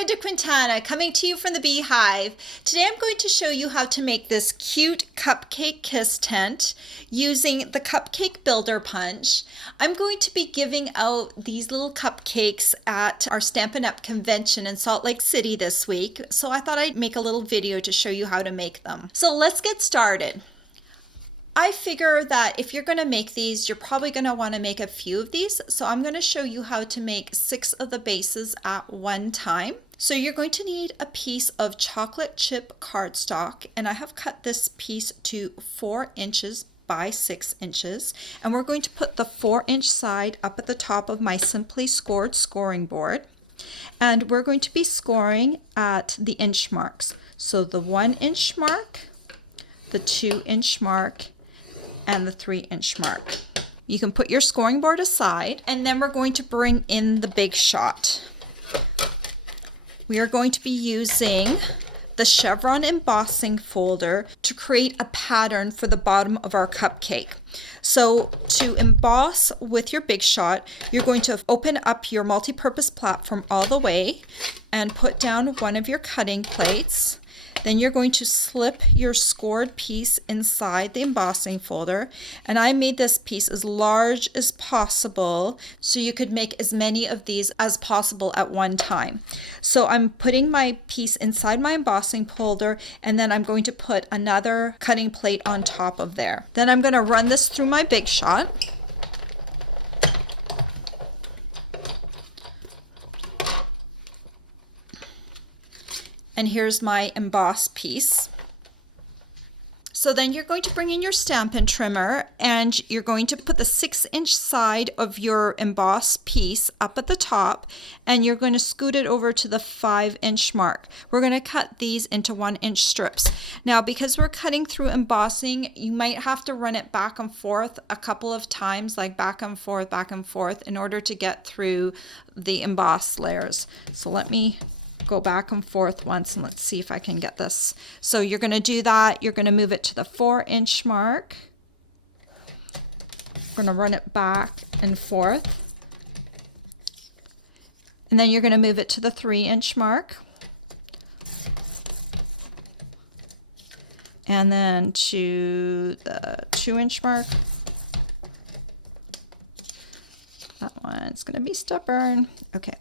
Brenda Quintana coming to you from the Beehive. Today I'm going to show you how to make this cute cupcake kiss tent using the Cupcake Builder Punch. I'm going to be giving out these little cupcakes at our Stampin' Up! Convention in Salt Lake City this week, so I thought I'd make a little video to show you how to make them. So let's get started. I figure that if you're going to make these, you're probably going to want to make a few of these. So I'm going to show you how to make 6 of the bases at one time. So you're going to need a piece of chocolate chip cardstock, and I have cut this piece to 4 inches by 6 inches. And we're going to put the 4-inch side up at the top of my Simply Scored scoring board. And we're going to be scoring at the inch marks. So the 1-inch mark, the 2-inch mark, and the 3-inch mark. You can put your scoring board aside, and then we're going to bring in the big shot. We are going to be using the Chevron embossing folder to create a pattern for the bottom of our cupcake. So to emboss with your big shot, you're going to open up your multi-purpose platform all the way and put down one of your cutting plates. Then you're going to slip your scored piece inside the embossing folder. And I made this piece as large as possible so you could make as many of these as possible at one time. So I'm putting my piece inside my embossing folder, and then I'm going to put another cutting plate on top of there. Then I'm going to run this through my big shot. And here's my emboss piece. So then you're going to bring in your Stampin' Trimmer, and you're going to put the 6-inch side of your emboss piece up at the top, and you're going to scoot it over to the 5-inch mark. We're going to cut these into 1-inch strips. Now, because we're cutting through embossing, you might have to run it back and forth a couple of times, like back and forth, in order to get through the embossed layers. So let me go back and forth once, and let's see if I can get this. So you're going to do that. You're going to move it to the 4-inch mark. We're going to run it back and forth. And then you're going to move it to the 3-inch mark. And then to the 2-inch mark. That one's going to be stubborn. Okay.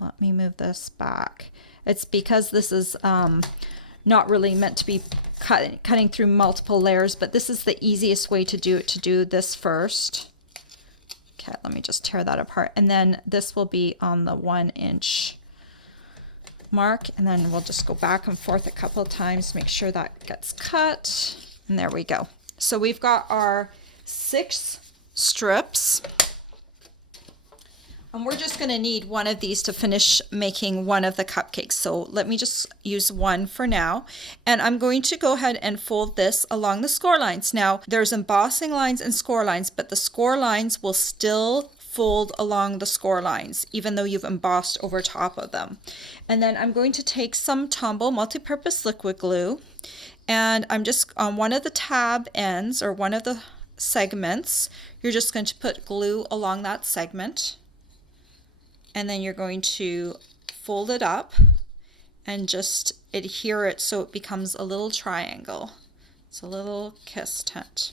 Let me move this back. It's because this is not really meant to be cutting through multiple layers, but this is the easiest way to do it, to do this first. Okay, let me just tear that apart. And then this will be on the 1-inch mark, and then we'll just go back and forth a couple of times, make sure that gets cut. And there we go. So we've got our 6 strips. And we're just going to need one of these to finish making one of the cupcakes. So let me just use one for now. And I'm going to go ahead and fold this along the score lines. Now, there's embossing lines and score lines, but the score lines will still fold along the score lines, even though you've embossed over top of them. And then I'm going to take some Tombow multi-purpose liquid glue, and I'm just on one of the tab ends, or one of the segments, you're just going to put glue along that segment. And then you're going to fold it up and just adhere it so it becomes a little triangle. It's a little kiss tent.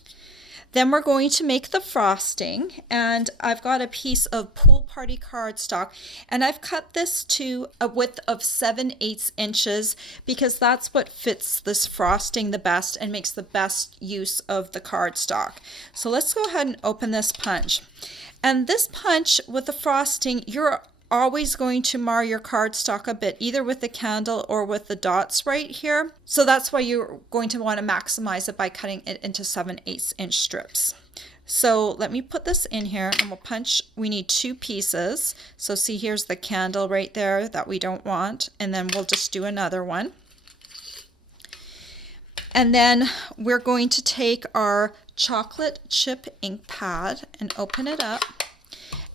Then we're going to make the frosting, and I've got a piece of Pool Party cardstock, and I've cut this to a width of 7/8 inches because that's what fits this frosting the best and makes the best use of the cardstock. So let's go ahead and open this punch. And this punch with the frosting, you're always going to mar your cardstock a bit, either with the candle or with the dots right here. So that's why you're going to want to maximize it by cutting it into 7/8 inch strips. So let me put this in here, and we'll punch. We need 2 pieces. So see, here's the candle right there that we don't want, and then we'll just do another one. And then we're going to take our chocolate chip ink pad and open it up.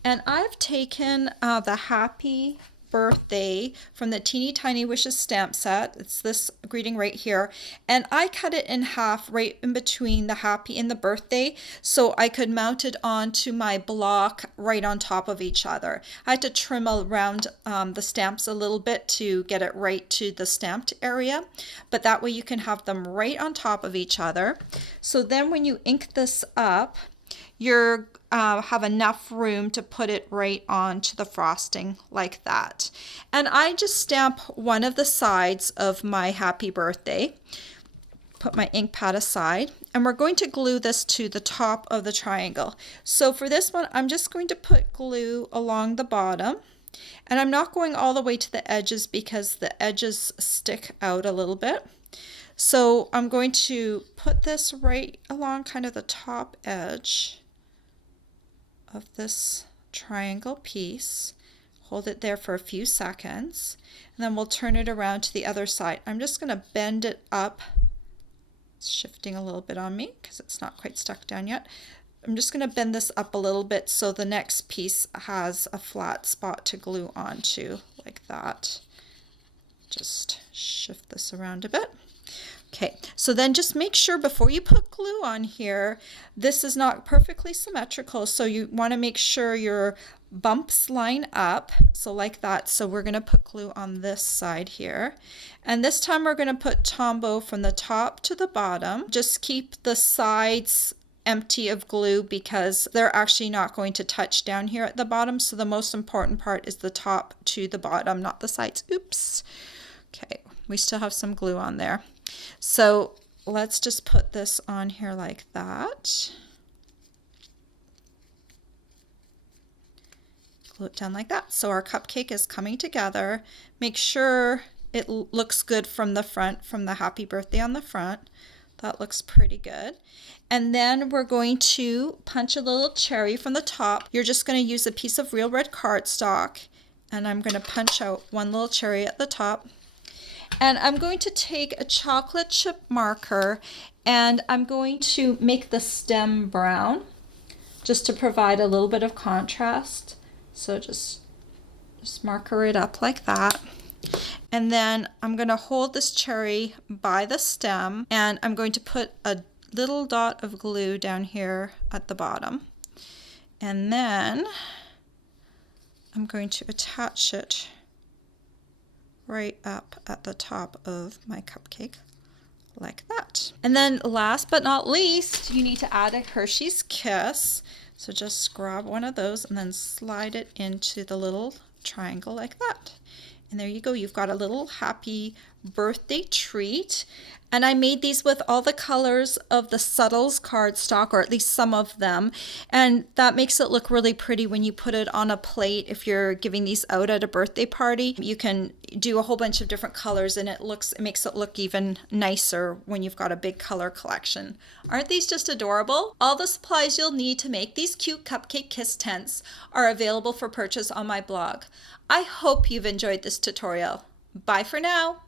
And I've taken the Happy birthday from the Teeny Tiny Wishes stamp set. It's this greeting right here. And I cut it in half right in between the happy and the birthday so I could mount it onto my block right on top of each other. I had to trim around the stamps a little bit to get it right to the stamped area, but that way you can have them right on top of each other. So then when you ink this up, you're have enough room to put it right onto the frosting like that. And I just stamp one of the sides of my happy birthday, put my ink pad aside, and we're going to glue this to the top of the triangle. So for this one, I'm just going to put glue along the bottom, and I'm not going all the way to the edges because the edges stick out a little bit. So I'm going to put this right along kind of the top edge of this triangle piece, hold it there for a few seconds, and then we'll turn it around to the other side. I'm just going to bend it up. It's shifting a little bit on me because it's not quite stuck down yet. I'm just going to bend this up a little bit so the next piece has a flat spot to glue onto like that. Just shift this around a bit. Okay, so then just make sure before you put glue on here, this is not perfectly symmetrical, so you want to make sure your bumps line up, so like that. So we're going to put glue on this side here, and this time we're going to put Tombow from the top to the bottom. Just keep the sides empty of glue because they're actually not going to touch down here at the bottom, so the most important part is the top to the bottom, not the sides. Oops. Okay, we still have some glue on there. So let's just put this on here like that. Glue it down like that. So our cupcake is coming together. Make sure it looks good from the front, from the happy birthday on the front. That looks pretty good. And then we're going to punch a little cherry from the top. You're just going to use a piece of real red cardstock, and I'm going to punch out one little cherry at the top. And I'm going to take a chocolate chip marker and I'm going to make the stem brown just to provide a little bit of contrast. So just marker it up like that. And then I'm going to hold this cherry by the stem and I'm going to put a little dot of glue down here at the bottom. And then I'm going to attach it right up at the top of my cupcake like that. And then last but not least, you need to add a Hershey's Kiss. So just grab one of those and then slide it into the little triangle like that. And there you go, you've got a little happy birthday treat. And I made these with all the colors of the Subtles cardstock, or at least some of them. And that makes it look really pretty when you put it on a plate. If you're giving these out at a birthday party, you can do a whole bunch of different colors and it makes it look even nicer when you've got a big color collection. Aren't these just adorable? All the supplies you'll need to make these cute cupcake kiss tents are available for purchase on my blog. I hope you've enjoyed this tutorial. Bye for now.